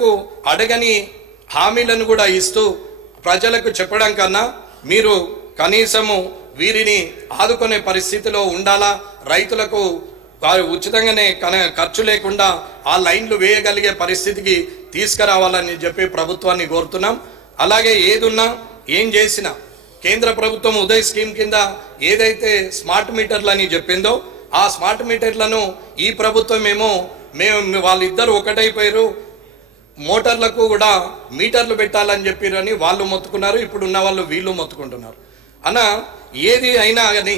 ప్రజలకు అడగని హామీలను కూడా ఇస్తూ ప్రజలకు చెప్పడం కన్నా మీరు కనీసము వీరిని ఆదుకునే పరిస్థితిలో ఉండాలా, రైతులకు ఉచితంగానే ఖర్చు లేకుండా ఆ లైన్లు వేయగలిగే పరిస్థితికి తీసుకురావాలని చెప్పి ప్రభుత్వాన్ని కోరుతున్నాం. అలాగే ఏదున్నా ఏం చేసినా కేంద్ర ప్రభుత్వం ఉదయ్ స్కీమ్ కింద ఏదైతే స్మార్ట్ మీటర్లు అని చెప్పిందో ఆ స్మార్ట్ మీటర్లను ఈ ప్రభుత్వం మేము వాళ్ళిద్దరు ఒకటైపోయారు, మోటార్లకు కూడా మీటర్లు పెట్టాలని చెప్పిరని వాళ్ళు మొత్తుకున్నారు. ఇప్పుడు ఉన్న వాళ్ళు వీళ్ళు మొత్తుకుంటున్నారు. అన్న ఏది అయినా కానీ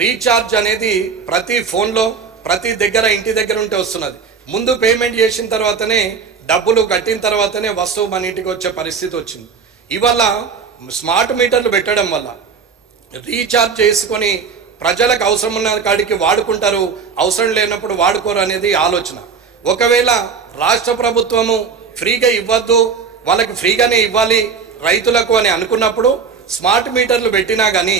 రీఛార్జ్ అనేది ప్రతి ఫోన్లో ప్రతి దగ్గర ఇంటి దగ్గర ఉంటే వస్తున్నది. ముందు పేమెంట్ చేసిన తర్వాతనే డబ్బులు కట్టిన తర్వాతనే వస్తువు మన ఇంటికి వచ్చే పరిస్థితి వచ్చింది. ఇవాళ స్మార్ట్ మీటర్లు పెట్టడం వల్ల రీఛార్జ్ చేసుకొని ప్రజలకు అవసరం ఉన్న కాడికి వాడుకుంటారు, అవసరం లేనప్పుడు వాడుకోరు అనేది ఆలోచన. ఒకవేళ రాష్ట్ర ప్రభుత్వము ఫ్రీగా ఇవ్వద్దు, వాళ్ళకి ఫ్రీగానే ఇవ్వాలి రైతులకు అని అనుకున్నప్పుడు స్మార్ట్ మీటర్లు పెట్టినా కానీ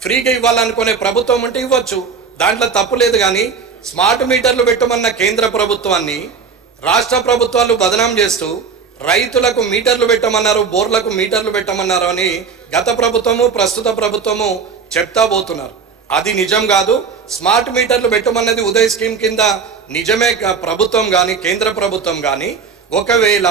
ఫ్రీగా ఇవ్వాలనుకునే ప్రభుత్వం ఉంటే ఇవ్వచ్చు, దాంట్లో తప్పు లేదు. కానీ స్మార్ట్ మీటర్లు పెట్టమన్న కేంద్ర ప్రభుత్వాన్ని రాష్ట్ర ప్రభుత్వాలు బదనాం చేస్తూ రైతులకు మీటర్లు పెట్టమన్నారు, బోర్లకు మీటర్లు పెట్టమన్నారు అని గత ప్రభుత్వము ప్రస్తుత ప్రభుత్వము చెప్తా పోతున్నారు. అది నిజం కాదు. స్మార్ట్ మీటర్లు పెట్టమన్నది ఉదయ్ స్కీమ్ కింద నిజమే. ప్రభుత్వం కానీ కేంద్ర ప్రభుత్వం కానీ ఒకవేళ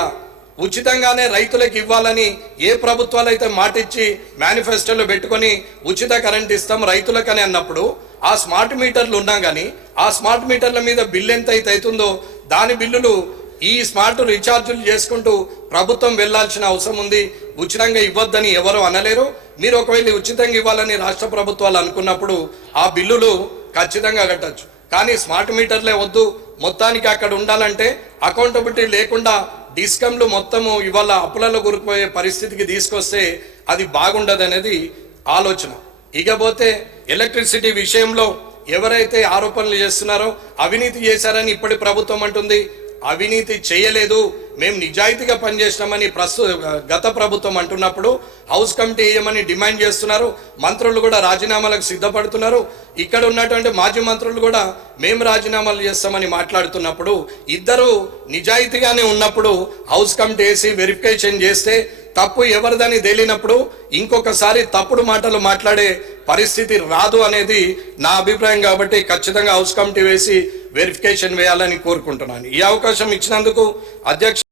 ఉచితంగానే రైతులకు ఇవ్వాలని ఏ ప్రభుత్వాలు అయితే మాటిచ్చి మేనిఫెస్టోలో పెట్టుకొని ఉచిత కరెంట్ ఇస్తాం రైతులకని అన్నప్పుడు ఆ స్మార్ట్ మీటర్లు ఉన్నా కానీ ఆ స్మార్ట్ మీటర్ల మీద బిల్లు ఎంత అయితే అవుతుందో దాని బిల్లులు ఈ స్మార్ట్ రీఛార్జులు చేసుకుంటూ ప్రభుత్వం వెళ్లాల్సిన అవసరం ఉంది. ఉచితంగా ఇవ్వద్దని ఎవరు అనలేరు. మీరు ఒకవేళ ఉచితంగా ఇవ్వాలని రాష్ట్ర ప్రభుత్వాలు అనుకున్నప్పుడు ఆ బిల్లులు ఖచ్చితంగా కట్టచ్చు. కానీ స్మార్ట్ మీటర్లే వద్దు, మొత్తానికి అక్కడ ఉండాలంటే అకౌంటబిలిటీ లేకుండా డిస్కమ్లు మొత్తము ఇవాళ అప్పులలో కూరుకుపోయే పరిస్థితికి తీసుకొస్తే అది బాగుండదు అనేది ఆలోచన. ఇకపోతే ఎలక్ట్రిసిటీ విషయంలో ఎవరైతే ఆరోపణలు చేస్తున్నారో అవినీతి చేశారని ఇప్పటి ప్రభుత్వం అంటుంది. అవినీతి చేయలేదు, మేము నిజాయితీగా పనిచేసినామని గత ప్రభుత్వం అంటున్నప్పుడు హౌస్ కమిటీ వేయమని డిమాండ్ చేస్తున్నారు. మంత్రులు కూడా రాజీనామాలకు సిద్ధపడుతున్నారు. ఇక్కడ ఉన్నటువంటి మాజీ మంత్రులు కూడా మేము రాజీనామాలు చేస్తామని మాట్లాడుతున్నప్పుడు ఇద్దరు నిజాయితీగానే ఉన్నప్పుడు హౌస్ కమిటీ వేసి వెరిఫికేషన్ చేస్తే తప్పు ఎవరిదని తేలినప్పుడు ఇంకొకసారి తప్పుడు మాటలు మాట్లాడే పరిస్థితి రాదు అనేది నా అభిప్రాయం. కాబట్టి ఖచ్చితంగా హౌస్ కమిటీ వేసి వెరిఫికేషన్ వేయాలని కోరుకుంటున్నాను. ఈ అవకాశం ఇచ్చినందుకు అధ్యక్ష